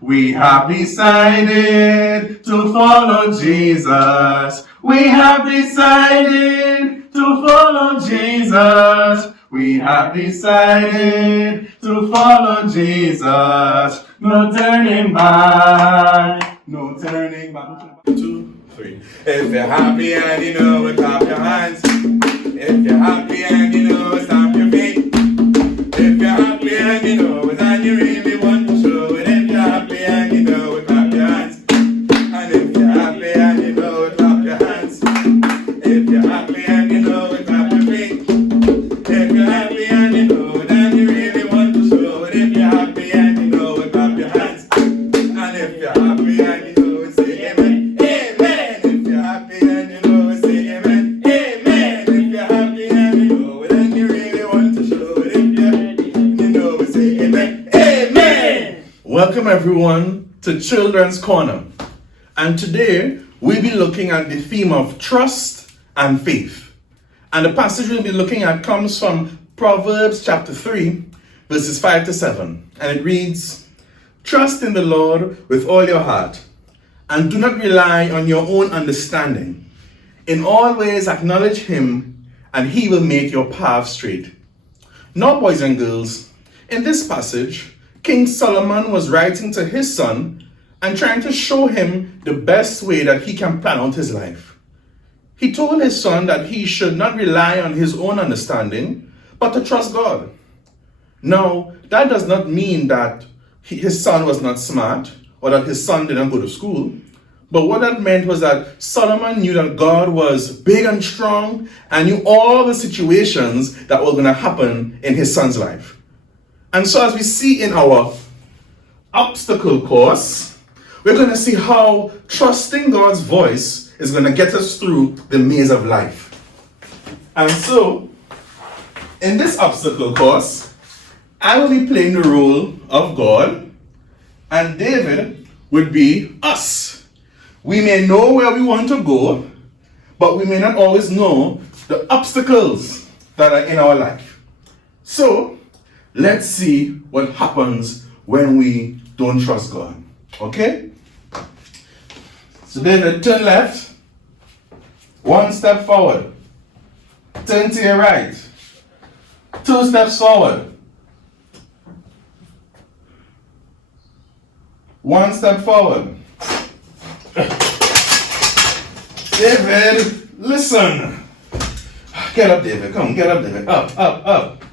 We have decided to follow Jesus. We have decided to follow Jesus. We have decided to follow Jesus. No turning back. No turning back. 2, 3. If you're happy and you know it, clap your hands. If you're happy and you know it, stamp your feet. If you're happy and you know it, and you really want to show it. If you're happy and you know it, clap your hands. And if you're happy and you know it, clap your hands. If you're happy and you know it, clap your feet. If you're happy and you know it, and you really want to show it. If you're happy and you know it, clap your hands. And if you're happy and you know it, say amen. Amen. If you're happy and you know it, say amen. Amen. If you're happy and you know it, and you really want to show it. If you know it, say amen. Amen. Welcome everyone to Children's Corner. And today we'll be looking at the theme of trust and faith. And the passage we'll be looking at comes from Proverbs chapter 3, verses 5 to 7. And it reads, "Trust in the Lord with all your heart, and do not rely on your own understanding. In all ways acknowledge him, and he will make your path straight." Now, boys and girls, in this passage, King Solomon was writing to his son and trying to show him the best way that he can plan out his life. He told his son that he should not rely on his own understanding, but to trust God. Now, that does not mean that his son was not smart or that his son didn't go to school. But what that meant was that Solomon knew that God was big and strong and knew all the situations that were going to happen in his son's life. And so as we see in our obstacle course, we're going to see how trusting God's voice is going to get us through the maze of life. And so, in this obstacle course, I will be playing the role of God, and David would be us. We may know where we want to go, but we may not always know the obstacles that are in our life. So, let's see what happens when we don't trust God. Okay? So David, turn left, 1 step forward, turn to your right, 2 steps forward, 1 step forward. David, listen. Get up, David. Come, get up, David. Up, up, up.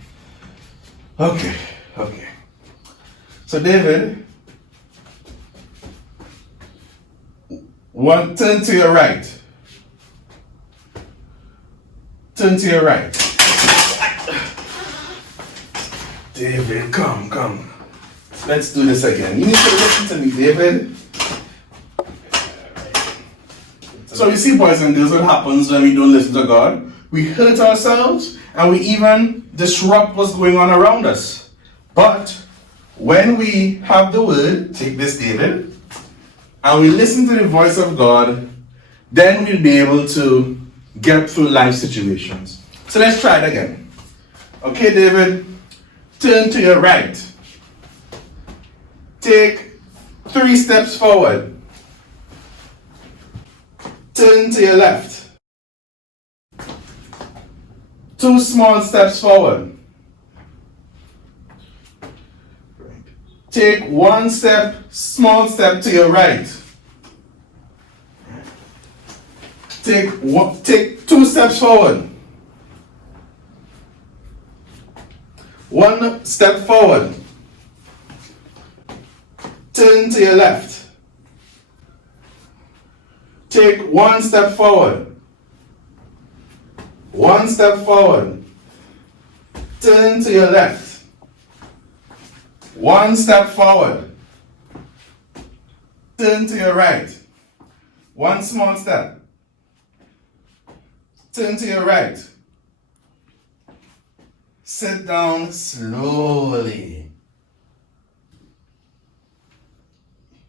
Okay. So David, turn to your right. Turn to your right. David, come. Let's do this again. You need to listen to me, David. So you see, boys and girls, what happens when we don't listen to God? We hurt ourselves and we even disrupt what's going on around us. But when we have the word, take this, David, and we listen to the voice of God, then we'll be able to get through life situations. So let's try it again. Okay, David, turn to your right. Take 3 steps forward. Turn to your left. 2 small steps forward. Take 1 small step to your right. Take 2 steps forward. 1 step forward. Turn to your left. Take 1 step forward. 1 step forward. Turn to your left. 1 step forward. Turn to your right. 1 small step. Turn to your right. Sit down slowly.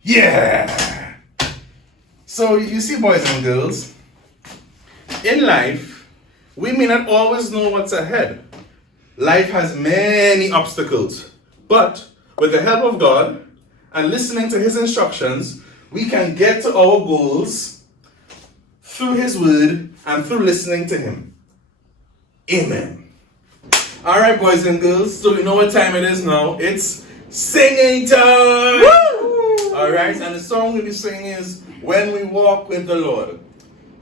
Yeah! So you see, boys and girls, in life, we may not always know what's ahead. Life has many obstacles, but with the help of God and listening to his instructions, we can get to our goals through his word and through listening to him. Amen. All right, boys and girls, so you know what time it is now. It's singing time. Woo! All right, and the song we'll be singing is When We Walk with the Lord.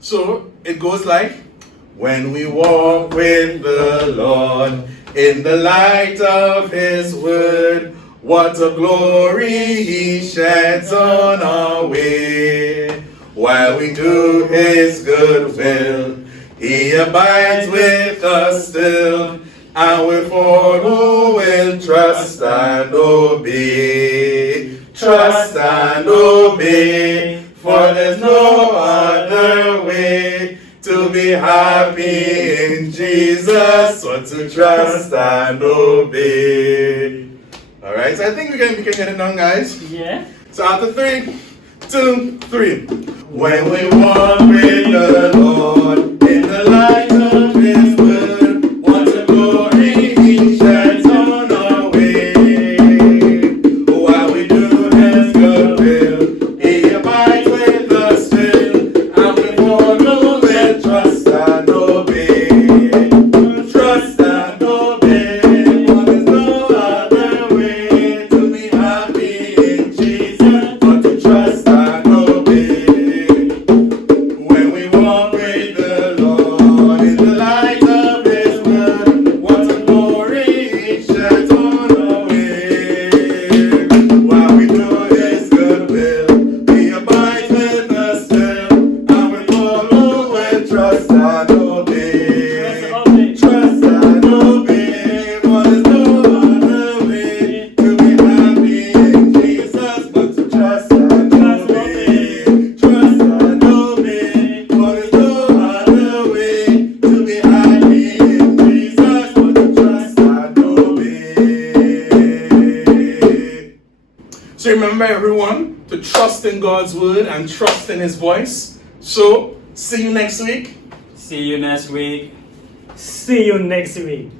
So it goes like, when we walk with the Lord in the light of his word, what a glory he sheds on our way. While we do his good will, he abides with us still, and with all who will trust and obey. Trust and obey, for there's no other way to be happy in Jesus, but to trust and obey. Alright, so I think we can get it done, guys. Yeah. So after 3, 2, 3. When we walk with the Lord in the light of his word, what a glory he sheds on our way. While we do his good will, he abides with us still, and we follow with trust and obey. Trust and obey, for there's no other way to be happy in Jesus but to trust and obey. When we walk with the Lord in the light of his word, what a glory he sheds on our way. While we do his good will, he abides with us still, and we follow with trust and obey. Trust and obey, for there's no other way to be happy in Jesus but to trust and obey. Trust and obey, for there's no other way to be happy in Jesus but to trust and obey. So remember, everyone, to trust in God's word and trust in his voice. So see you next week. See you next week. See you next week.